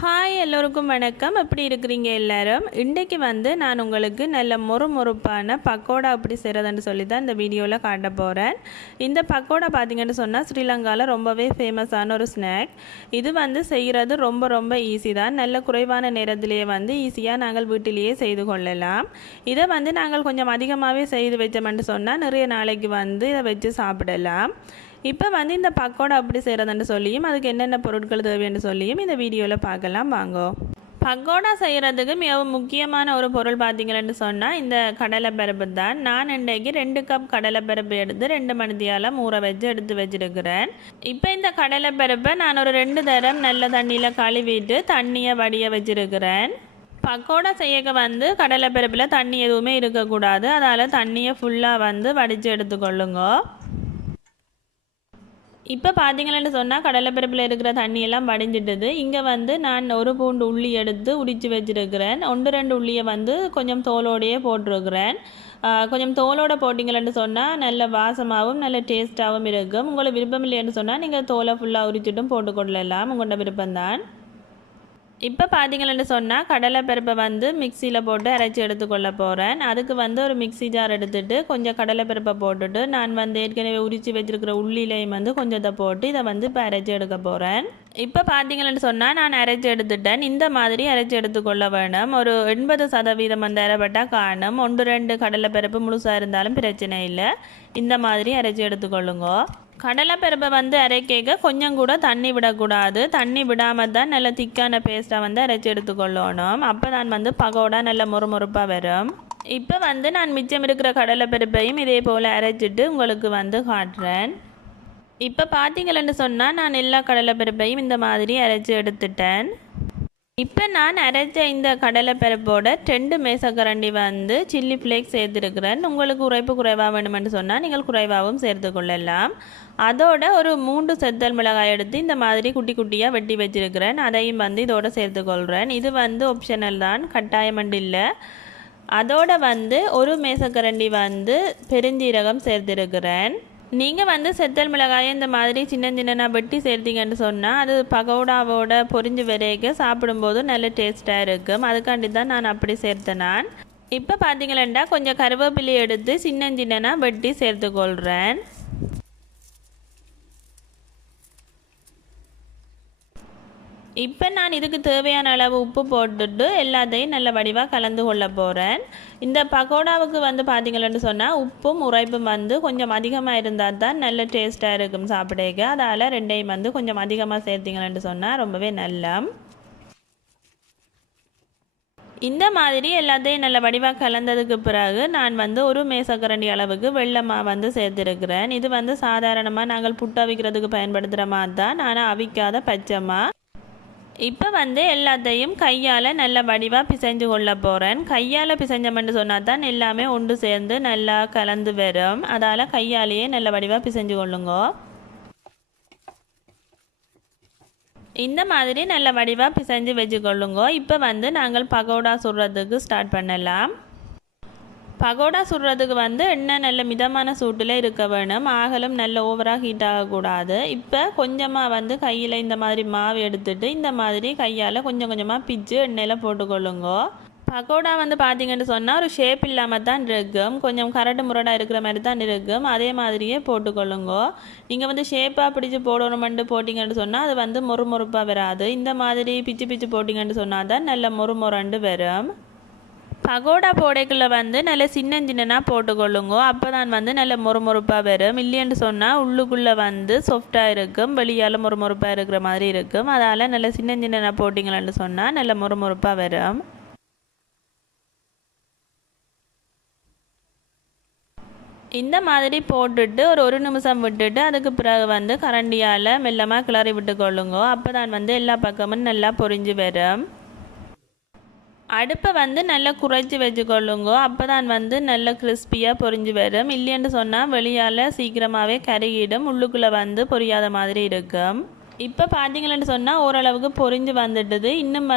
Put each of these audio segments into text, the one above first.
Hi எல்லோருக்கும் வணக்கம். எப்படி இருக்கிறீங்க எல்லாரும்? இன்றைக்கு நான் உங்களுக்கு நல்ல மொறுமொறுப்பான பக்கோடா எப்படி செய்கிறதுன்னு சொல்லி தான் இந்த வீடியோவில் காட்ட போகிறேன். இந்த பக்கோடா பார்த்திங்கன்னு சொன்னால் ஸ்ரீலங்காவில் ரொம்பவே ஃபேமஸான ஒரு ஸ்நாக். இது செய்கிறது ரொம்ப ரொம்ப ஈஸி தான். நல்ல குறைவான நேரத்திலேயே ஈஸியாக நாங்கள் வீட்டிலேயே செய்து கொள்ளலாம். இதை நாங்கள் கொஞ்சம் அதிகமாகவே செய்து வச்சோம்னு சொன்னால் நிறைய நாளைக்கு இதை வச்சு சாப்பிடலாம். இப்போ இந்த பக்கோடா அப்படி செய்கிறதுன்னு சொல்லியும் அதுக்கு என்னென்ன பொருட்கள் தேவைன்னு சொல்லியும் இந்த வீடியோவில் பார்க்கலாம் வாங்கோ. பக்கோடா செய்கிறதுக்கு மிகவும் முக்கியமான ஒரு பொருள் பார்த்திங்கன்னு சொன்னால் இந்த கடலைப்பருப்பு தான். நான் இன்றைக்கு 2 கப் கடலைப்பருப்பு எடுத்து 2 மணித்தியால் ஊற வச்சு எடுத்து வச்சுருக்கிறேன். இப்போ இந்த கடலைப்பருப்பை நான் ஒரு 2 தரம் நல்ல தண்ணியில் கழுவிட்டு தண்ணியை வடிய வச்சுருக்கிறேன். பக்கோடா செய்ய கடலைப்பருப்பில் தண்ணி எதுவுமே இருக்கக்கூடாது. அதால் தண்ணியை ஃபுல்லாக வடித்து எடுத்துக்கொள்ளுங்க. இப்போ பார்த்தீங்களன்னு சொன்னால் கடலைப்பருப்பில் இருக்கிற தண்ணியெல்லாம் வடிஞ்சிட்டது. இங்கே நான் ஒரு பூண்டு உள்ளி எடுத்து உரித்து வச்சுருக்கிறேன். 1-2 உள்ளியை கொஞ்சம் தோலோடையே போட்டிருக்கிறேன். கொஞ்சம் தோலோடு போட்டிங்களன்னு சொன்னால் நல்ல வாசமாகவும் நல்ல டேஸ்ட்டாகவும் இருக்கும். உங்களுக்கு விருப்பம் இல்லைன்னு சொன்னால் நீங்கள் தோலை ஃபுல்லாக உரிச்சிட்டும் போட்டுக்கொள்ளலாம், உங்களோட விருப்பம்தான். இப்போ பார்த்தீங்கன்னு சொன்னால் கடலைப்பருப்பை மிக்சியில் போட்டு அரைச்சி எடுத்துக்கொள்ள போகிறேன். அதுக்கு ஒரு மிக்சி ஜார் எடுத்துகிட்டு கொஞ்சம் கடலைப்பருப்பை போட்டுட்டு நான் ஏற்கனவே உரித்து வச்சுருக்கிற உள்ளிலையும் கொஞ்சத்தை போட்டு இதை இப்போ அரைச்சி எடுக்க போகிறேன். இப்போ பார்த்தீங்கன்னு சொன்னால் நான் அரைச்சி எடுத்துட்டேன். இந்த மாதிரி அரைச்சி எடுத்துக்கொள்ள வேணும். ஒரு 80% அரைப்பட்டால் காணும். 1-2 கடலைப்பருப்பு முழுசாக இருந்தாலும் பிரச்சனை இல்லை. இந்த மாதிரி அரைச்சி எடுத்துக்கொள்ளுங்க. கடலைப்பருப்பை அரைக்க கொஞ்சம் கூட தண்ணி விடக்கூடாது. தண்ணி விடாமல் தான் நல்ல திக்கான பேஸ்ட்டாக அரைச்சி எடுத்துக்கொள்ளணும். அப்போ நான் பக்கோடா நல்ல மொறுமொறுப்பாக வரும். இப்போ நான் மிச்சம் இருக்கிற கடலைப்பருப்பையும் இதே போல் அரைச்சிட்டு உங்களுக்கு காட்டுறேன். இப்போ பார்த்தீங்களன்னு சொன்னால் நான் எல்லா கடலைப்பருப்பையும் இந்த மாதிரி அரைச்சி எடுத்துட்டேன். இப்போ நான் அரைச்ச இந்த கடலைப்பருப்போட 2 மேசக்கரண்டி சில்லி ஃப்ளேக்ஸ் சேர்த்துருக்கிறேன். உங்களுக்கு உரைப்பு குறைவாக வேணுமென்று சொன்னால் நீங்கள் குறைவாகவும் சேர்த்து கொள்ளலாம். அதோட ஒரு 3 செத்தல் மிளகாய் எடுத்து இந்த மாதிரி குட்டி குட்டியாக வெட்டி வச்சுருக்கிறேன். அதையும் இதோட சேர்த்துக்கொள்கிறேன். இது ஆப்ஷனல் தான், கட்டாயமண்டு இல்லை. அதோட ஒரு மேசக்கரண்டி பெருஞ்சீரகம் சேர்த்துருக்கிறேன். நீங்கள் செத்தல் மிளகாயை இந்த மாதிரி சின்ன சின்னனா வெட்டி சேர்த்திங்கன்னு சொன்னால் அது பகோடாவோட பொரிஞ்சு வரைக்க சாப்பிடும்போது நல்ல டேஸ்ட்டாக இருக்கும். அதுக்காண்டி தான் நான் அப்படி சேர்த்தேன். நான் இப்போ பார்த்தீங்களா கொஞ்சம் கருவேப்பிலை எடுத்து சின்ன சின்னனா வெட்டி சேர்த்துக்கொள்கிறேன். இப்போ நான் இதுக்கு தேவையான அளவு உப்பு போட்டுட்டு எல்லாத்தையும் நல்ல வடிவாக கலந்து கொள்ள போகிறேன். இந்த பக்கோடாவுக்கு பார்த்தீங்களன்னு சொன்னால் உப்பும் உரைப்பும் கொஞ்சம் அதிகமாக இருந்தால் தான் நல்ல டேஸ்ட்டாக இருக்கும் சாப்பிடக்க. அதால் ரெண்டையும் கொஞ்சம் அதிகமாக சேர்த்திங்களன்னு சொன்னால் ரொம்பவே நல்லா. இந்த மாதிரி எல்லாத்தையும் நல்ல வடிவாக கலந்ததுக்கு பிறகு நான் ஒரு மேசக்கரண்டி அளவுக்கு வெள்ளமாக சேர்த்துருக்கிறேன். இது சாதாரணமாக நாங்கள் புட்டு அவிக்கிறதுக்கு பயன்படுத்துகிற மாதிரி தான், நான் அவிக்காத பச்சைமா. இப்போ எல்லாத்தையும் கையால் நல்ல வடிவாக பிசைஞ்சு கொள்ள போகிறேன். கையால் பிசைஞ்சோம்னு சொன்னால் தான் எல்லாமே ஒன்று சேர்ந்து நல்லா கலந்து வரும். அதால் கையாலேயே நல்ல வடிவாக பிசைஞ்சு கொள்ளுங்க. இந்த மாதிரி நல்ல வடிவாக பிசைஞ்சு வச்சுக்கொள்ளுங்க. இப்போ நாங்கள் பகோடா சுடுறதுக்கு ஸ்டார்ட் பண்ணலாம். பகோடா சுடுறதுக்கு எண்ணெய் நல்ல மிதமான சூட்டில் இருக்க வேணும். ஆகலும் நல்ல ஓவராக ஹீட் ஆகக்கூடாது. இப்போ கொஞ்சமாக கையில் இந்த மாதிரி மாவு எடுத்துட்டு இந்த மாதிரி கையால் கொஞ்சம் கொஞ்சமாக பிச்சு எண்ணெயில் போட்டுக்கொள்ளுங்க. பகோடா பார்த்தீங்கன்னு சொன்னால் ஒரு ஷேப் இல்லாமல் தான் இருக்கும். கொஞ்சம் கரடு முரடாக இருக்கிற மாதிரி தான் இருக்கும். அதே மாதிரியே போட்டுக்கொள்ளுங்க. நீங்கள் ஷேப்பாக பிடிச்சி போடணுமெண்டு போட்டிங்கன்னு சொன்னால் அது மொறுமொறுப்பாக வராது. இந்த மாதிரி பிச்சு பிச்சு போட்டிங்கன்னு சொன்னால் தான் நல்ல மொறுமொரண்டு வரும். பகோடா போடைக்குள்ளே நல்ல சின்ன சின்னனா போட்டுக்கொள்ளுங்க. அப்போ தான் நல்ல மொறுமொறுப்பாக வரும். இல்லைன்னு சொன்னால் உள்ளுக்குள்ளே சாஃப்டாக இருக்கும், வெளியால் மொறுமொறுப்பாக இருக்கிற மாதிரி இருக்கும். அதால் நல்ல சின்ன சின்னனா போட்டிங்களன்னு சொன்னால் நல்ல மொறுமொறுப்பாக வரும். இந்த மாதிரி போட்டுட்டு ஒரு நிமிஷம் விட்டுட்டு அதுக்கு பிறகு கரண்டியால் மெல்லமாக கிளறி விட்டுக்கொள்ளுங்க. அப்போ தான் எல்லா பக்கமும் நல்லா பொரிஞ்சு வரும். அடுப்பை நல்லா குறைச்சி வச்சுக்கொள்ளுங்க. அப்போ தான் நல்ல கிறிஸ்பியாக பொரிஞ்சு வரும். இல்லைன்னு சொன்னால் வெளியால் சீக்கிரமாகவே கருகிடும், உள்ளுக்குள்ளே பொரியாத மாதிரி இருக்கும். இப்போ பார்த்தீங்களன்னு சொன்னால் ஓரளவுக்கு பொரிஞ்சு வந்துடுது. இன்னும்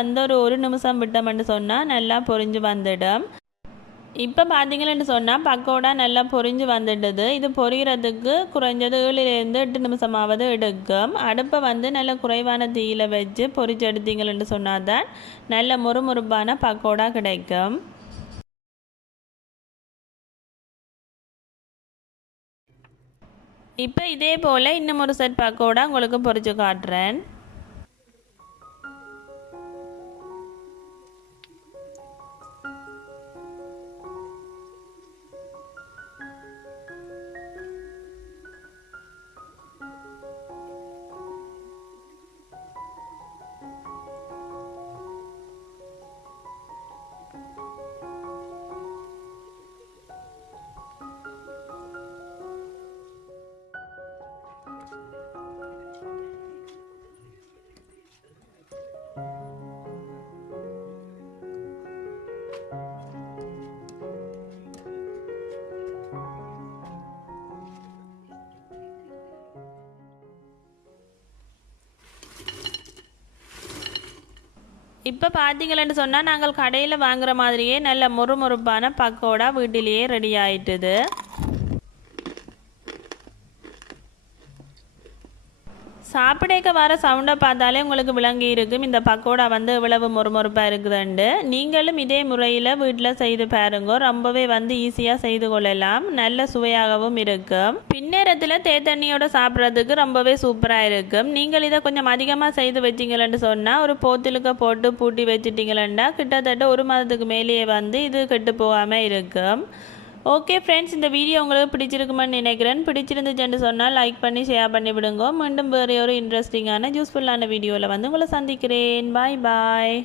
ஒரு நிமிஷம் விட்டோம்னு சொன்னால் நல்லா பொரிஞ்சு வந்துடும். இப்போ பார்த்தீங்கன்னு சொன்னால் பக்கோடா நல்லா பொரிஞ்சு வந்துடுது. இது பொரிகிறதுக்கு குறைஞ்சது 7லேருந்து 8 நிமிஷமாவது எடுக்கும். அடுப்பை வந்து நல்ல குறைவான தீயில வச்சு பொரிச்சு எடுத்தீங்கன்னு சொன்னால் தான் நல்ல முறுமுறுப்பான பக்கோடா கிடைக்கும். இப்போ இதே போல் இன்னும் ஒரு செட் பக்கோடா உங்களுக்கு பொரிச்சு காட்டுறேன். இப்போ பார்த்தீங்கன்னு சொன்னால் நாங்கள் கடையில் வாங்குகிற மாதிரியே நல்ல முறுமுறுப்பான பக்கோடா வீட்டிலேயே ரெடி ஆயிட்டுது. சாப்பிடக்க வர சவுண்டை பார்த்தாலே உங்களுக்கு விளங்கி இருக்கும் இந்த பக்கோடா வந்து இவ்வளவு முறுமுறுப்பாக இருக்குதுண்டு. நீங்களும் இதே முறையில் வீட்டில் செய்து பாருங்க. ரொம்பவே வந்து ஈஸியாக செய்து கொள்ளலாம். நல்ல சுவையாகவும் இருக்கும். பின்னேரத்தில் தேத்தண்ணியோட சாப்பிட்றதுக்கு ரொம்பவே சூப்பராக இருக்கும். நீங்கள் இதை கொஞ்சம் அதிகமாக செய்து வச்சிங்களேன்னு சொன்னால் ஒரு போத்திலுக்க போட்டு பூட்டி வச்சுட்டிங்களேன்னா கிட்டத்தட்ட 1 மாதத்துக்கு மேலேயே வந்து இது கெட்டு போகாமல் இருக்கும். ஓகே ஃப்ரெண்ட்ஸ், இந்த வீடியோ உங்களுக்கு பிடிச்சிருக்குமென்னு நினைக்கிறேன். பிடிச்சிருந்துச்சுன்னு சொன்னால் லைக் பண்ணி ஷேர் பண்ணி விடுங்க. மீண்டும் வேறு ஒரு இன்ட்ரெஸ்டிங்கான யூஸ்ஃபுல்லான வீடியோவில் வந்து உங்களை சந்திக்கிறேன். பாய் பாய்.